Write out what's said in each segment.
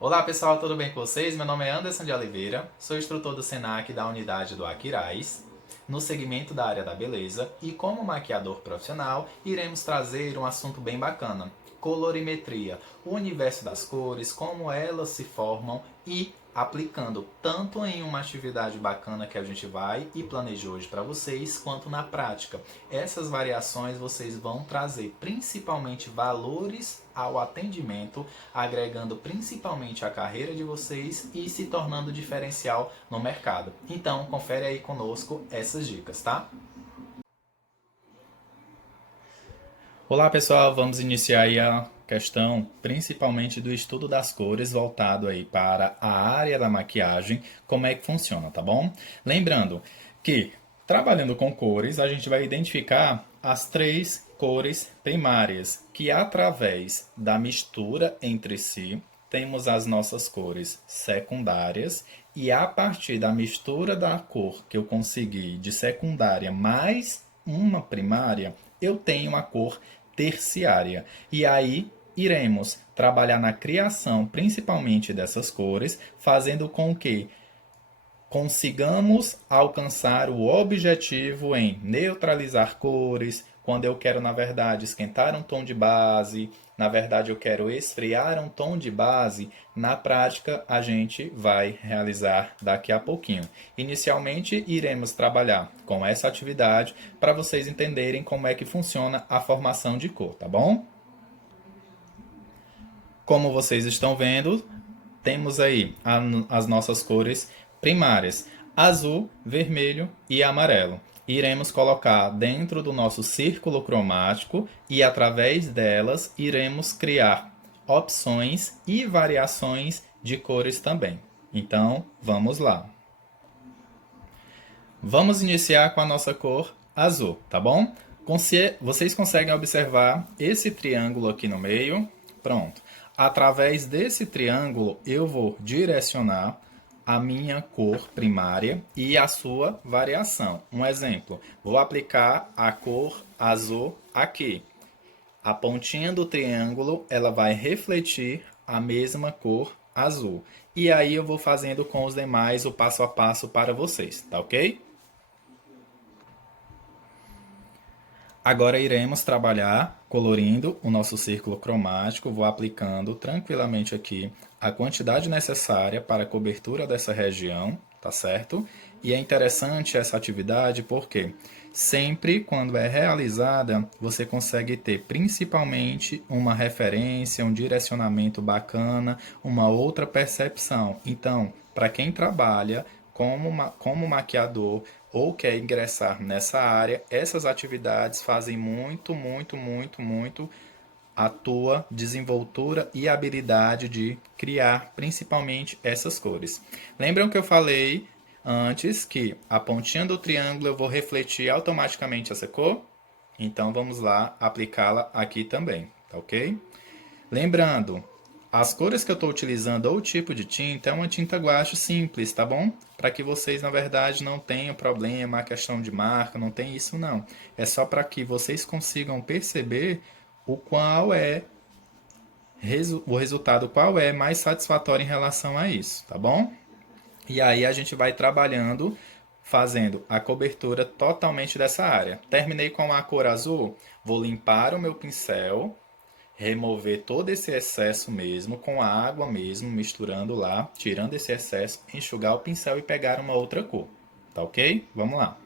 Olá pessoal, tudo bem com vocês? Meu nome é Anderson de Oliveira, sou instrutor do Senac da unidade do Aquiraz, no segmento da área da beleza, e como maquiador profissional, iremos trazer um assunto bem bacana: colorimetria, o universo das cores, como elas se formam e aplicando tanto em uma atividade bacana que a gente vai e planejou hoje para vocês, quanto na prática. Essas variações vocês vão trazer principalmente valores ao atendimento, agregando principalmente a carreira de vocês e se tornando diferencial no mercado. Então, confere aí conosco essas dicas, tá? Olá pessoal, vamos iniciar aí a questão principalmente do estudo das cores voltado aí para a área da maquiagem, como é que funciona, tá bom? Lembrando que trabalhando com cores, a gente vai identificar as três cores primárias, que através da mistura entre si, temos as nossas cores secundárias e a partir da mistura da cor que eu consegui de secundária mais uma primária, eu tenho a cor terciária. E aí iremos trabalhar na criação principalmente dessas cores, fazendo com que consigamos alcançar o objetivo em neutralizar cores, quando eu quero, na verdade, esquentar um tom de base, na verdade, eu quero esfriar um tom de base, na prática, a gente vai realizar daqui a pouquinho. Inicialmente, iremos trabalhar com essa atividade para vocês entenderem como é que funciona a formação de cor, tá bom? Como vocês estão vendo, temos aí as nossas cores primárias: azul, vermelho e amarelo. Iremos colocar dentro do nosso círculo cromático e através delas iremos criar opções e variações de cores também. Então, vamos lá. Vamos iniciar com a nossa cor azul, tá bom? Vocês conseguem observar esse triângulo aqui no meio? Pronto. Através desse triângulo, eu vou direcionar a minha cor primária e a sua variação. Um exemplo, vou aplicar a cor azul aqui. A pontinha do triângulo, ela vai refletir a mesma cor azul. E aí eu vou fazendo com os demais o passo a passo para vocês, tá ok? Agora iremos trabalhar colorindo o nosso círculo cromático. Vou aplicando tranquilamente aqui a quantidade necessária para a cobertura dessa região, tá certo? E é interessante essa atividade porque sempre quando é realizada, você consegue ter principalmente uma referência, um direcionamento bacana, uma outra percepção. Então, para quem trabalha como maquiador ou quer ingressar nessa área, essas atividades fazem muito a tua desenvoltura e habilidade de criar principalmente essas cores. Lembram que eu falei antes que a pontinha do triângulo eu vou refletir automaticamente essa cor? Então vamos lá aplicá-la aqui também, tá ok? Lembrando, as cores que eu estou utilizando ou o tipo de tinta é uma tinta guache simples, tá bom? Para que vocês, na verdade, não tenham problema, a questão de marca, não tem isso não. É só para que vocês consigam perceber o qual é o resultado, qual é mais satisfatório em relação a isso, tá bom? E aí a gente vai trabalhando, fazendo a cobertura totalmente dessa área. Terminei com a cor azul, vou limpar o meu pincel, remover todo esse excesso mesmo, com a água mesmo, misturando lá, tirando esse excesso, enxugar o pincel e pegar uma outra cor. Tá ok? Vamos lá.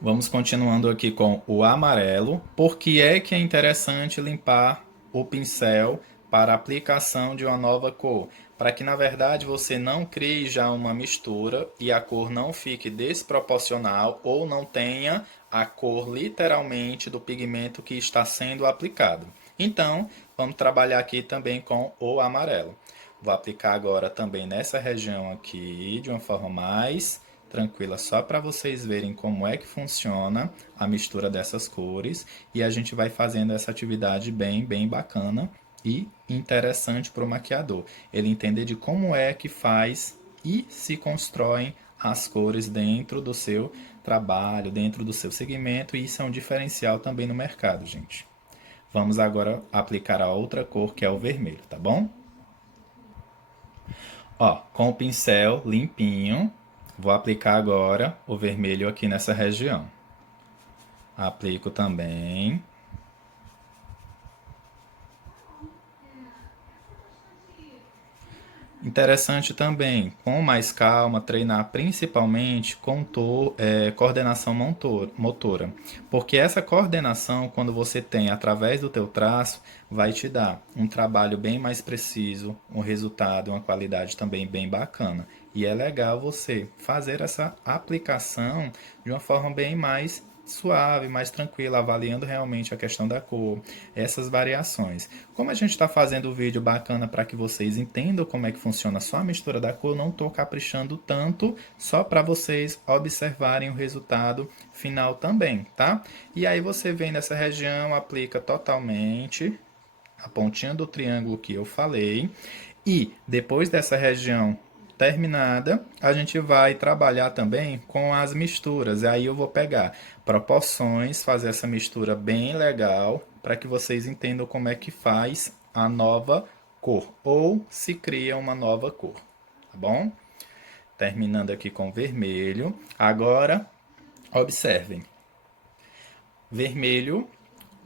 Vamos continuando aqui com o amarelo. Por que é interessante limpar o pincel para a aplicação de uma nova cor? Para que na verdade você não crie já uma mistura e a cor não fique desproporcional ou não tenha a cor literalmente do pigmento que está sendo aplicado. Então, vamos trabalhar aqui também com o amarelo. Vou aplicar agora também nessa região aqui de uma forma mais tranquila, só para vocês verem como é que funciona a mistura dessas cores, e a gente vai fazendo essa atividade bem bacana e interessante para o maquiador. Ele entender de como é que faz e se constroem as cores dentro do seu trabalho, dentro do seu segmento, e isso é um diferencial também no mercado, gente. Vamos agora aplicar a outra cor, que é o vermelho, tá bom? Ó, com o pincel limpinho, vou aplicar agora o vermelho aqui nessa região. Aplico também. Interessante também, com mais calma, treinar principalmente com coordenação motora. Porque essa coordenação, quando você tem através do teu traço, vai te dar um trabalho bem mais preciso, um resultado, uma qualidade também bem bacana. E é legal você fazer essa aplicação de uma forma bem mais suave, mais tranquila, avaliando realmente a questão da cor, essas variações. Como a gente está fazendo o vídeo bacana para que vocês entendam como é que funciona só a mistura da cor, não estou caprichando tanto, só para vocês observarem o resultado final também, tá? E aí você vem nessa região, aplica totalmente a pontinha do triângulo que eu falei, e depois dessa região terminada, a gente vai trabalhar também com as misturas. E aí eu vou pegar proporções, fazer essa mistura bem legal, para que vocês entendam como é que faz a nova cor, ou se cria uma nova cor, tá bom? Terminando aqui com vermelho. Agora, observem. Vermelho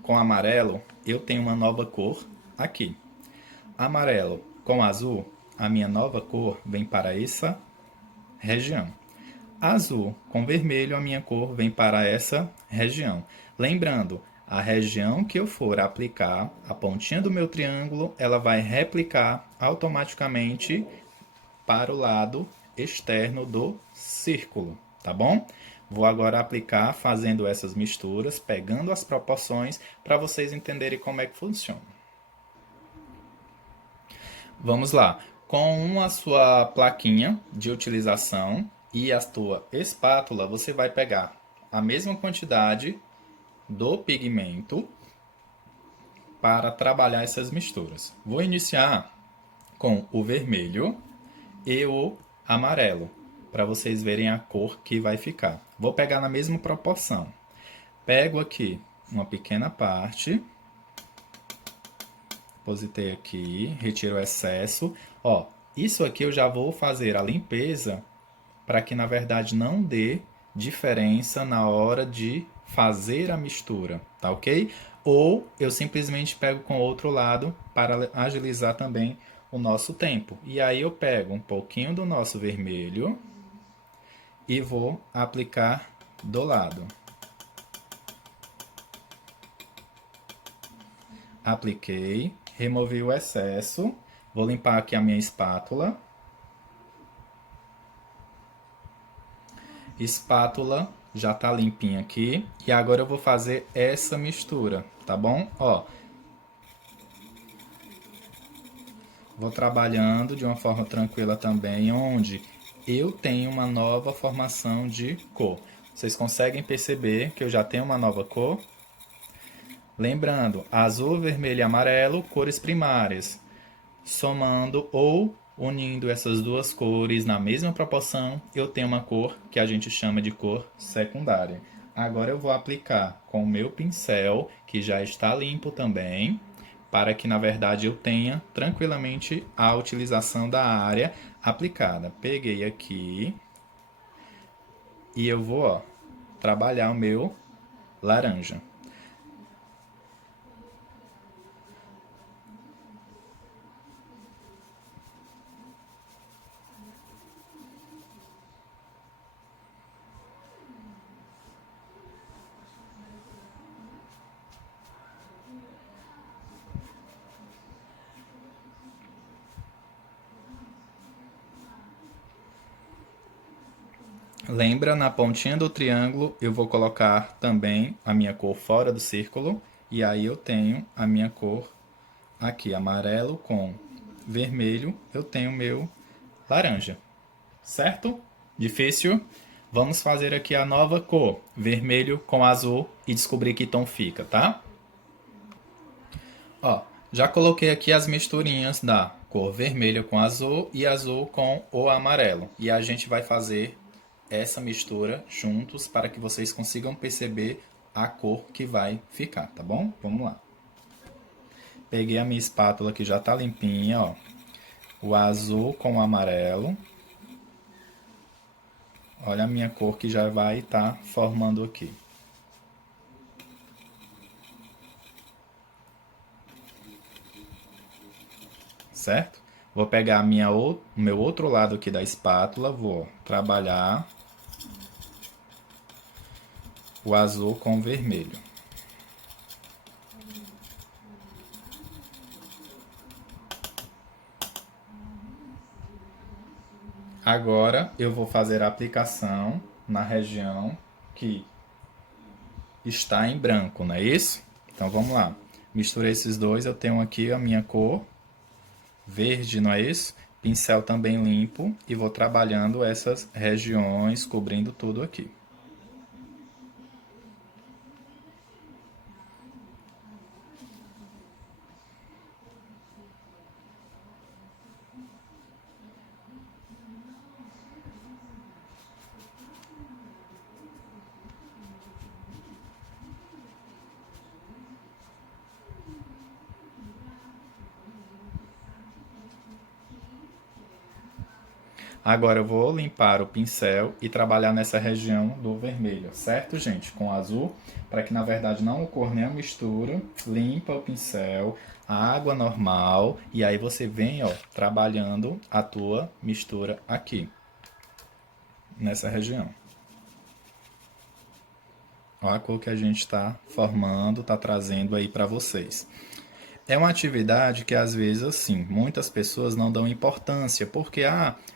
com amarelo, eu tenho uma nova cor aqui. Amarelo com azul, a minha nova cor vem para essa região. Azul com vermelho, a minha cor vem para essa região. Lembrando, a região que eu for aplicar, a pontinha do meu triângulo, ela vai replicar automaticamente para o lado externo do círculo, tá bom? Vou agora aplicar fazendo essas misturas, pegando as proporções para vocês entenderem como é que funciona. Vamos lá. Com a sua plaquinha de utilização e a tua espátula, você vai pegar a mesma quantidade do pigmento para trabalhar essas misturas. Vou iniciar com o vermelho e o amarelo, para vocês verem a cor que vai ficar. Vou pegar na mesma proporção. Pego aqui uma pequena parte, depositei aqui, retiro o excesso. Ó, isso aqui eu já vou fazer a limpeza para que na verdade não dê diferença na hora de fazer a mistura, tá ok? Ou eu simplesmente pego com o outro lado para agilizar também o nosso tempo. E aí eu pego um pouquinho do nosso vermelho e vou aplicar do lado. Apliquei, removi o excesso, vou limpar aqui a minha espátula. Espátula já tá limpinha aqui. E agora eu vou fazer essa mistura, tá bom? Ó, vou trabalhando de uma forma tranquila também, onde eu tenho uma nova formação de cor. Vocês conseguem perceber que eu já tenho uma nova cor? Lembrando, azul, vermelho e amarelo, cores primárias. Somando ou unindo essas duas cores na mesma proporção, eu tenho uma cor que a gente chama de cor secundária. Agora eu vou aplicar com o meu pincel, que já está limpo também, para que na verdade eu tenha tranquilamente a utilização da área aplicada. Peguei aqui e eu vou, ó, trabalhar o meu laranja. Lembra, na pontinha do triângulo eu vou colocar também a minha cor fora do círculo. E aí eu tenho a minha cor aqui, amarelo com vermelho, eu tenho meu laranja. Certo? Difícil? Vamos fazer aqui a nova cor, vermelho com azul, e descobrir que tom fica, tá? Ó, já coloquei aqui as misturinhas da cor vermelha com azul e azul com o amarelo. E a gente vai fazer essa mistura juntos para que vocês consigam perceber a cor que vai ficar, tá bom? Vamos lá. Peguei a minha espátula que já tá limpinha, ó. O azul com o amarelo. Olha a minha cor que já vai estar formando aqui. Certo? Vou pegar o meu outro lado aqui da espátula, vou trabalhar o azul com o vermelho. Agora eu vou fazer a aplicação na região que está em branco, não é isso? Então vamos lá. Misturei esses dois, eu tenho aqui a minha cor verde, não é isso? Pincel também limpo e vou trabalhando essas regiões, cobrindo tudo aqui. Agora eu vou limpar o pincel e trabalhar nessa região do vermelho, certo, gente? Com azul, para que na verdade não ocorra nenhuma mistura. Limpa o pincel, água normal e aí você vem, ó, trabalhando a tua mistura aqui, nessa região. Olha a cor que a gente está formando, está trazendo aí para vocês. É uma atividade que às vezes assim, muitas pessoas não dão importância, porque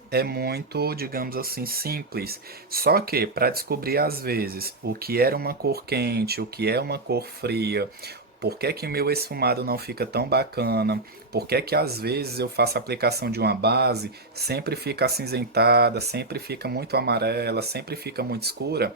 é muito, digamos assim, simples. Só que para descobrir às vezes o que era uma cor quente, o que é uma cor fria, por que que o meu esfumado não fica tão bacana, por que que às vezes eu faço a aplicação de uma base, sempre fica acinzentada, sempre fica muito amarela, sempre fica muito escura.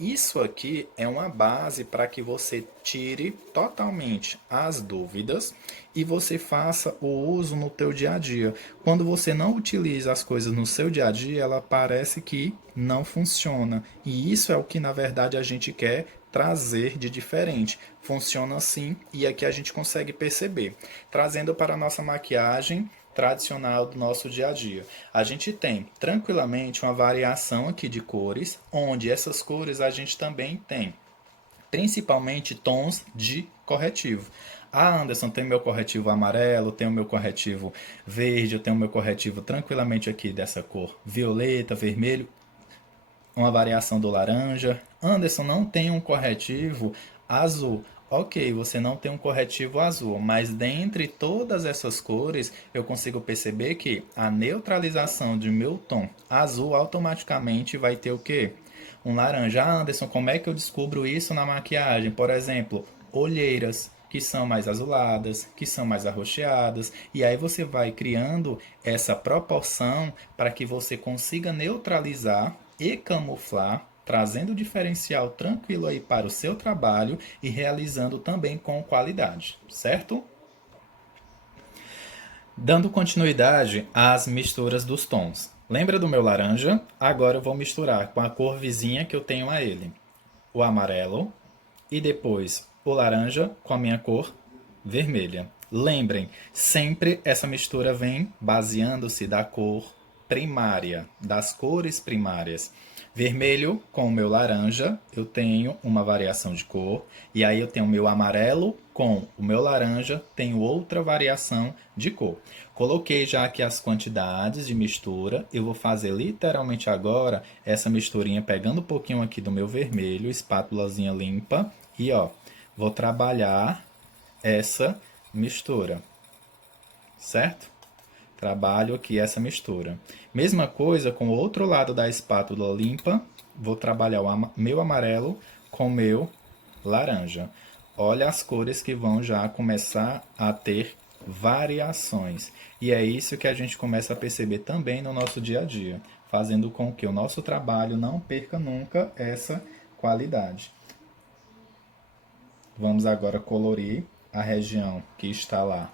Isso aqui é uma base para que você tire totalmente as dúvidas e você faça o uso no teu dia a dia. Quando você não utiliza as coisas no seu dia a dia, ela parece que não funciona. E isso é o que na verdade a gente quer trazer de diferente. Funciona assim e aqui a gente consegue perceber. Trazendo para a nossa maquiagem tradicional do nosso dia a dia. A gente tem tranquilamente uma variação aqui de cores, onde essas cores a gente também tem principalmente tons de corretivo. Anderson, tem meu corretivo amarelo, tem o meu corretivo verde, eu tenho o meu corretivo tranquilamente aqui dessa cor violeta, vermelho, uma variação do laranja. Anderson, não tem um corretivo azul. Ok, você não tem um corretivo azul, mas dentre todas essas cores eu consigo perceber que a neutralização de meu tom azul automaticamente vai ter o quê? Um laranja. Anderson, como é que eu descubro isso na maquiagem? Por exemplo, olheiras que são mais azuladas, que são mais arroxeadas, e aí você vai criando essa proporção para que você consiga neutralizar e camuflar, trazendo o diferencial tranquilo aí para o seu trabalho e realizando também com qualidade, certo? Dando continuidade às misturas dos tons. Lembra do meu laranja? Agora eu vou misturar com a cor vizinha que eu tenho a ele. O amarelo e depois o laranja com a minha cor vermelha. Lembrem, sempre essa mistura vem baseando-se da cor primária, das cores primárias. Vermelho com o meu laranja, eu tenho uma variação de cor, e aí eu tenho o meu amarelo com o meu laranja, tenho outra variação de cor. Coloquei já aqui as quantidades de mistura, eu vou fazer literalmente agora essa misturinha pegando um pouquinho aqui do meu vermelho, espátulazinha limpa, e ó, vou trabalhar essa mistura, certo? Trabalho aqui essa mistura. Mesma coisa com o outro lado da espátula limpa, vou trabalhar o meu amarelo com o meu laranja. Olha as cores que vão já começar a ter variações. E é isso que a gente começa a perceber também no nosso dia a dia, fazendo com que o nosso trabalho não perca nunca essa qualidade. Vamos agora colorir a região que está lá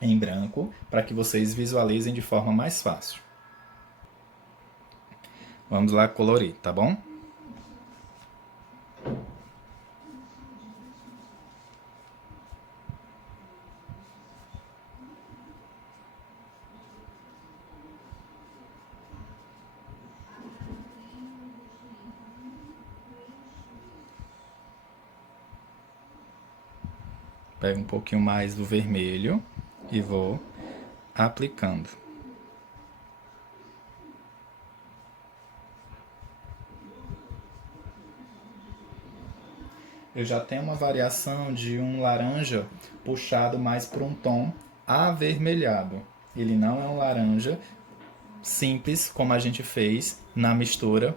em branco para que vocês visualizem de forma mais fácil. Vamos lá colorir, tá bom? Pego um pouquinho mais do vermelho e vou aplicando. Eu já tenho uma variação de um laranja puxado mais para um tom avermelhado. Ele não é um laranja simples como a gente fez na mistura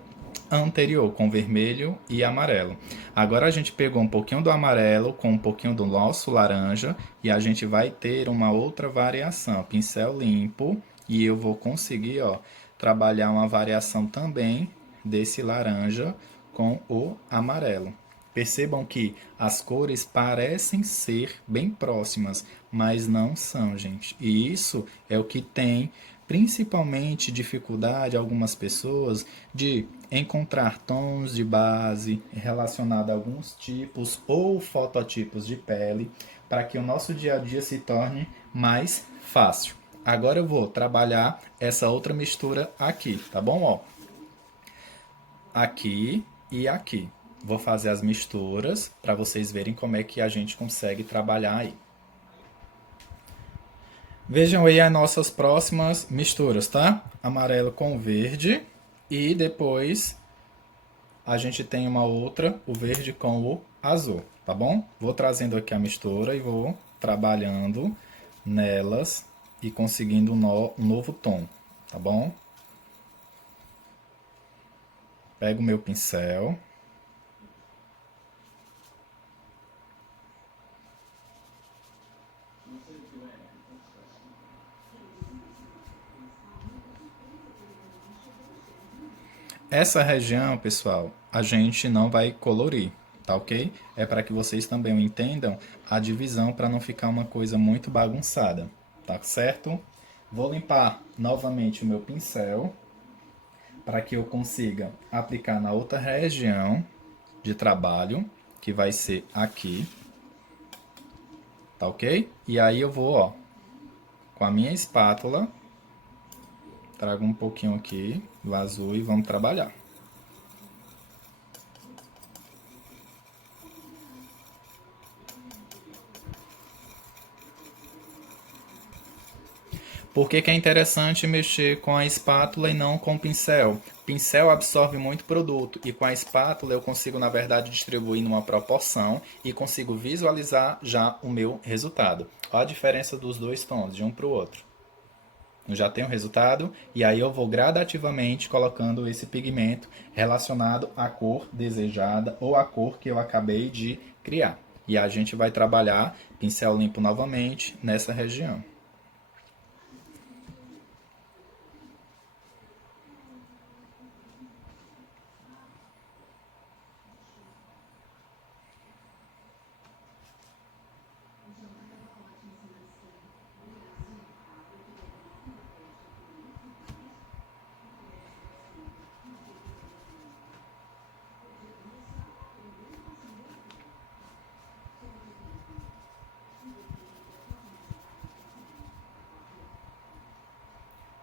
anterior, com vermelho e amarelo. Agora a gente pegou um pouquinho do amarelo com um pouquinho do nosso laranja e a gente vai ter uma outra variação. Pincel limpo e eu vou conseguir, ó, trabalhar uma variação também desse laranja com o amarelo. Percebam que as cores parecem ser bem próximas, mas não são, gente. E isso é o que tem principalmente dificuldade algumas pessoas de encontrar tons de base relacionados a alguns tipos ou fototipos de pele para que o nosso dia a dia se torne mais fácil. Agora eu vou trabalhar essa outra mistura aqui, tá bom? Ó, aqui e aqui. Vou fazer as misturas para vocês verem como é que a gente consegue trabalhar aí. Vejam aí as nossas próximas misturas, tá? Amarelo com verde e depois a gente tem uma outra, o verde com o azul, tá bom? Vou trazendo aqui a mistura e vou trabalhando nelas e conseguindo um novo tom, tá bom? Pego o meu pincel. Essa região, pessoal, a gente não vai colorir, tá ok? É para que vocês também entendam a divisão para não ficar uma coisa muito bagunçada, tá certo? Vou limpar novamente o meu pincel para que eu consiga aplicar na outra região de trabalho, que vai ser aqui, tá ok? E aí eu vou, ó, com a minha espátula, trago um pouquinho aqui do azul e vamos trabalhar. Por que que é interessante mexer com a espátula e não com o pincel? O pincel absorve muito produto e com a espátula eu consigo, na verdade, distribuir numa proporção e consigo visualizar já o meu resultado. Olha a diferença dos dois tons, de um para o outro. Eu já tenho o resultado e aí eu vou gradativamente colocando esse pigmento relacionado à cor desejada ou à cor que eu acabei de criar. E a gente vai trabalhar pincel limpo novamente nessa região.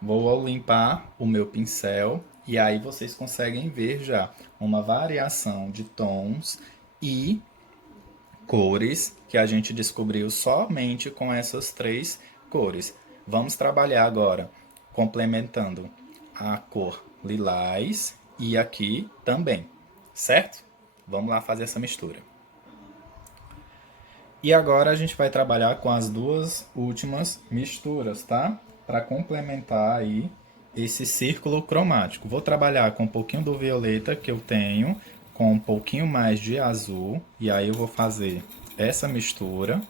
Vou limpar o meu pincel e aí vocês conseguem ver já uma variação de tons e cores que a gente descobriu somente com essas três cores. Vamos trabalhar agora complementando a cor lilás e aqui também, certo? Vamos lá fazer essa mistura. E agora a gente vai trabalhar com as duas últimas misturas, tá? Para complementar aí esse círculo cromático. Vou trabalhar com um pouquinho do violeta que eu tenho, com um pouquinho mais de azul, e aí eu vou fazer essa mistura.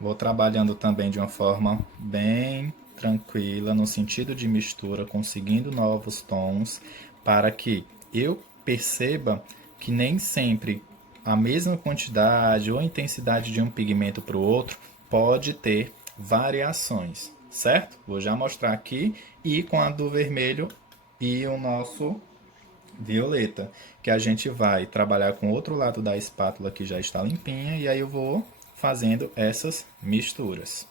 Vou trabalhando também de uma forma bem tranquila, no sentido de mistura, conseguindo novos tons, para que eu perceba que nem sempre a mesma quantidade ou intensidade de um pigmento para o outro pode ter variações, certo? Vou já mostrar aqui e com a do vermelho e o nosso violeta, que a gente vai trabalhar com o outro lado da espátula que já está limpinha e aí eu vou fazendo essas misturas.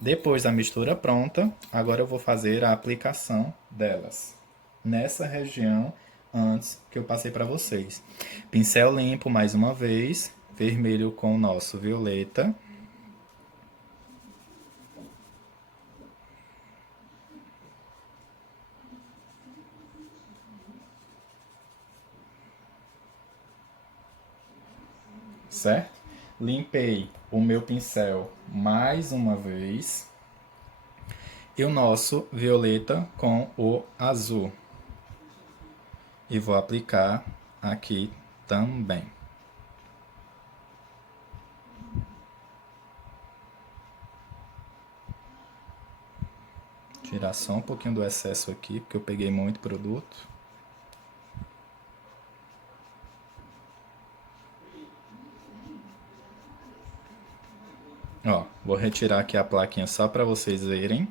Depois da mistura pronta, agora eu vou fazer a aplicação delas nessa região antes que eu passei para vocês. Pincel limpo mais uma vez, vermelho com o nosso violeta. Certo? Limpei o meu pincel mais uma vez. E o nosso violeta com o azul. E vou aplicar aqui também. Tirar só um pouquinho do excesso aqui, porque eu peguei muito produto. Ó, vou retirar aqui a plaquinha só para vocês verem.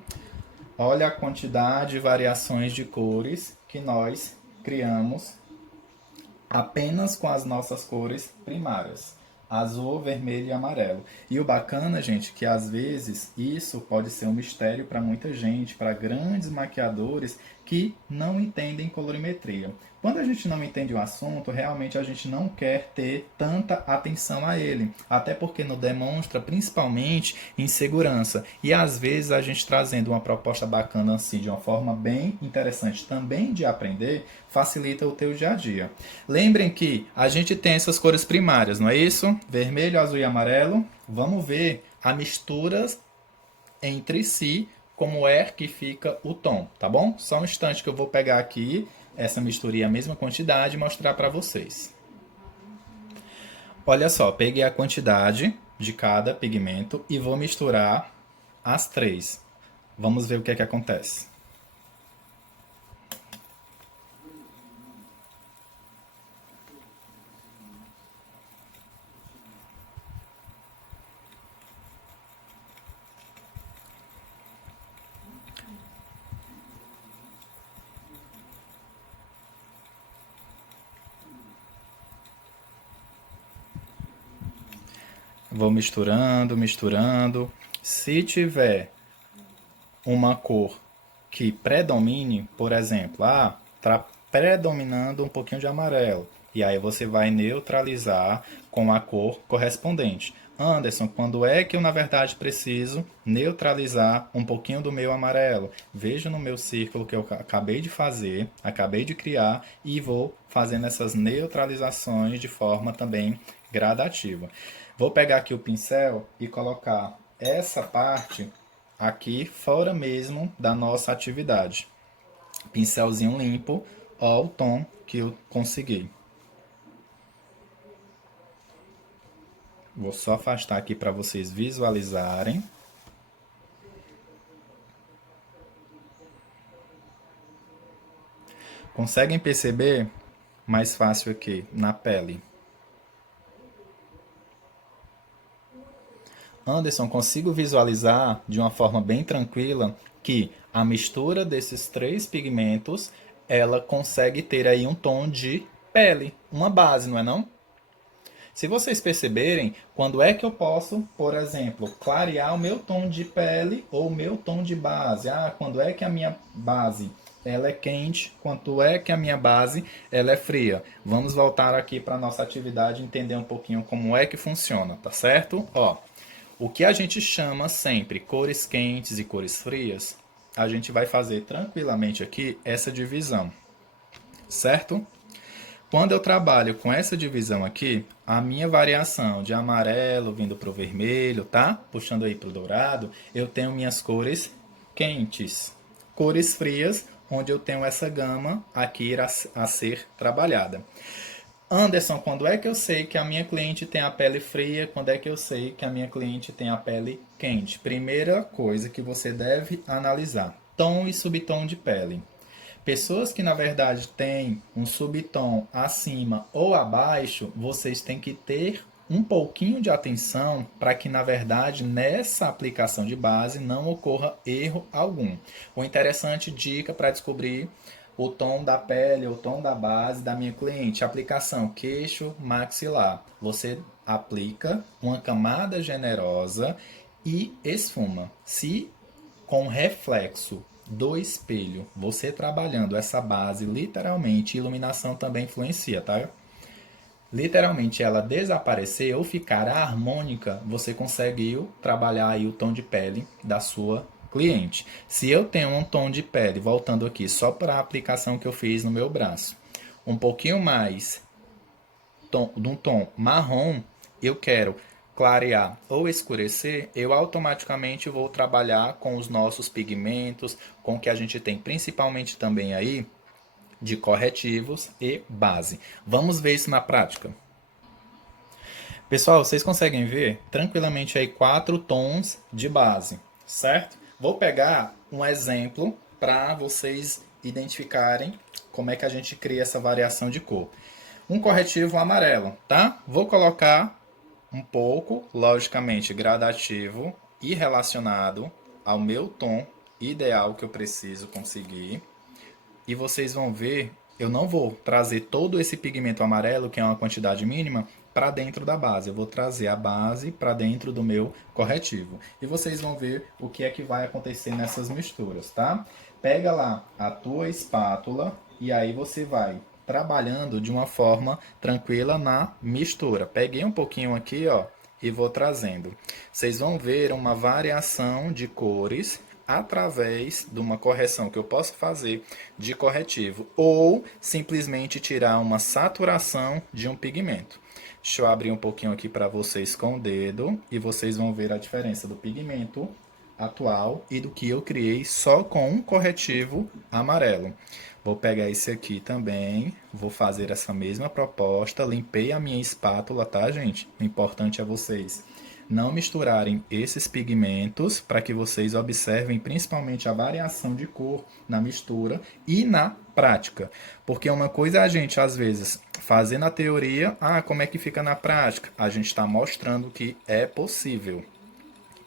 Olha a quantidade e variações de cores que nós criamos apenas com as nossas cores primárias. Azul, vermelho e amarelo. E o bacana, gente, que às vezes isso pode ser um mistério para muita gente, para grandes maquiadores que não entendem colorimetria. Quando a gente não entende o assunto, realmente a gente não quer ter tanta atenção a ele, até porque não demonstra principalmente insegurança. E às vezes a gente trazendo uma proposta bacana assim, de uma forma bem interessante também de aprender, facilita o teu dia a dia. Lembrem que a gente tem essas cores primárias, não é isso? Vermelho, azul e amarelo. Vamos ver a mistura entre si, como é que fica o tom, tá bom? Só um instante que eu vou pegar aqui essa misturinha, a mesma quantidade, e mostrar para vocês. Olha só, peguei a quantidade de cada pigmento e vou misturar as três. Vamos ver o que é que acontece. Vou misturando, misturando. Se tiver uma cor que predomine, por exemplo, está predominando um pouquinho de amarelo. E aí você vai neutralizar com a cor correspondente. Anderson, quando é que eu na verdade preciso neutralizar um pouquinho do meu amarelo? Veja no meu círculo que eu acabei de fazer, acabei de criar e vou fazendo essas neutralizações de forma também gradativa. Vou pegar aqui o pincel e colocar essa parte aqui fora mesmo da nossa atividade. Pincelzinho limpo, ó o tom que eu consegui. Vou só afastar aqui para vocês visualizarem. Conseguem perceber? Mais fácil aqui, na pele. Anderson, consigo visualizar de uma forma bem tranquila que a mistura desses três pigmentos, ela consegue ter aí um tom de pele, uma base, não é não? Se vocês perceberem, quando é que eu posso, por exemplo, clarear o meu tom de pele ou o meu tom de base? Quando é que a minha base ela é quente, quanto é que a minha base ela é fria. Vamos voltar aqui para a nossa atividade e entender um pouquinho como é que funciona, tá certo? Ó, o que a gente chama sempre cores quentes e cores frias, a gente vai fazer tranquilamente aqui essa divisão, certo? Quando eu trabalho com essa divisão aqui, a minha variação de amarelo vindo para o vermelho, tá? Puxando aí para o dourado, eu tenho minhas cores quentes. Cores frias, onde eu tenho essa gama aqui a ser trabalhada. Anderson, quando é que eu sei que a minha cliente tem a pele fria? Quando é que eu sei que a minha cliente tem a pele quente? Primeira coisa que você deve analisar: tom e subtom de pele. Pessoas que na verdade têm um subtom acima ou abaixo, vocês têm que ter um pouquinho de atenção para que na verdade nessa aplicação de base não ocorra erro algum. O interessante dica para descobrir o tom da pele, o tom da base da minha cliente. Aplicação queixo maxilar. Você aplica uma camada generosa e esfuma. Se com reflexo do espelho, você trabalhando essa base, literalmente, iluminação também influencia, tá? Literalmente ela desaparecer ou ficar harmônica, você conseguiu trabalhar aí o tom de pele da sua cliente. Se eu tenho um tom de pele, voltando aqui só para a aplicação que eu fiz no meu braço, um pouquinho mais de um tom marrom, eu quero clarear ou escurecer, eu automaticamente vou trabalhar com os nossos pigmentos, com o que a gente tem principalmente também aí de corretivos e base. Vamos ver isso na prática. Pessoal, vocês conseguem ver tranquilamente aí 4 tons de base, certo? Vou pegar um exemplo para vocês identificarem como é que a gente cria essa variação de cor. Um corretivo amarelo, tá? Vou colocar um pouco, logicamente, gradativo e relacionado ao meu tom ideal que eu preciso conseguir. E vocês vão ver, eu não vou trazer todo esse pigmento amarelo, que é uma quantidade mínima, para dentro da base. Eu vou trazer a base para dentro do meu corretivo. E vocês vão ver o que é que vai acontecer nessas misturas, tá? Pega lá a tua espátula e aí você vai trabalhando de uma forma tranquila na mistura. Peguei um pouquinho aqui, ó, e vou trazendo. Vocês vão ver uma variação de cores através de uma correção que eu posso fazer de corretivo ou simplesmente tirar uma saturação de um pigmento. Deixa eu abrir um pouquinho aqui para vocês com o dedo e vocês vão ver a diferença do pigmento atual e do que eu criei só com um corretivo amarelo. Vou pegar esse aqui também, vou fazer essa mesma proposta, limpei a minha espátula, tá, gente? O importante é vocês não misturarem esses pigmentos para que vocês observem principalmente a variação de cor na mistura e na prática. Porque uma coisa é a gente, às vezes, fazer na teoria, como é que fica na prática? A gente está mostrando que é possível.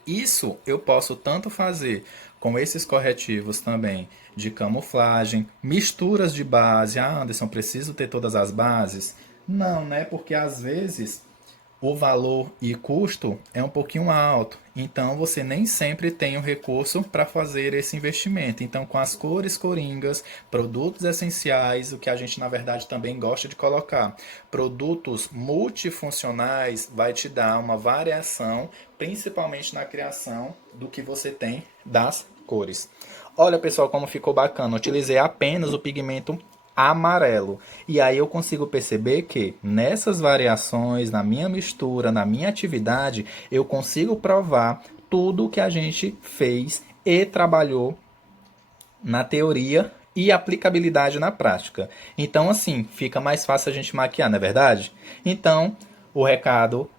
Isso eu posso tanto fazer com esses corretivos também de camuflagem, misturas de base. Anderson, preciso ter todas as bases? Não, né? Porque às vezes o valor e custo é um pouquinho alto. Então você nem sempre tem o recurso para fazer esse investimento. Então, com as cores coringas, produtos essenciais, o que a gente na verdade também gosta de colocar, produtos multifuncionais, vai te dar uma variação, principalmente na criação do que você tem das cores. Olha, pessoal, como ficou bacana. Utilizei apenas o pigmento amarelo. E aí eu consigo perceber que nessas variações, na minha mistura, na minha atividade, eu consigo provar tudo que a gente fez e trabalhou na teoria e aplicabilidade na prática. Então, assim, fica mais fácil a gente maquiar, não é verdade? Então, o recado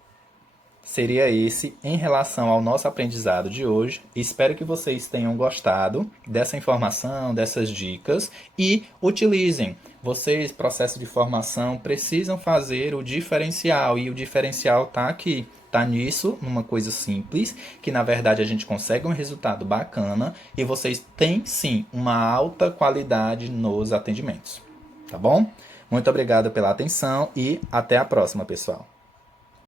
seria esse em relação ao nosso aprendizado de hoje. Espero que vocês tenham gostado dessa informação, dessas dicas e utilizem. Vocês, processo de formação, precisam fazer o diferencial e o diferencial está aqui. Está nisso, numa coisa simples, que na verdade a gente consegue um resultado bacana e vocês têm sim uma alta qualidade nos atendimentos. Tá bom? Muito obrigado pela atenção e até a próxima, pessoal.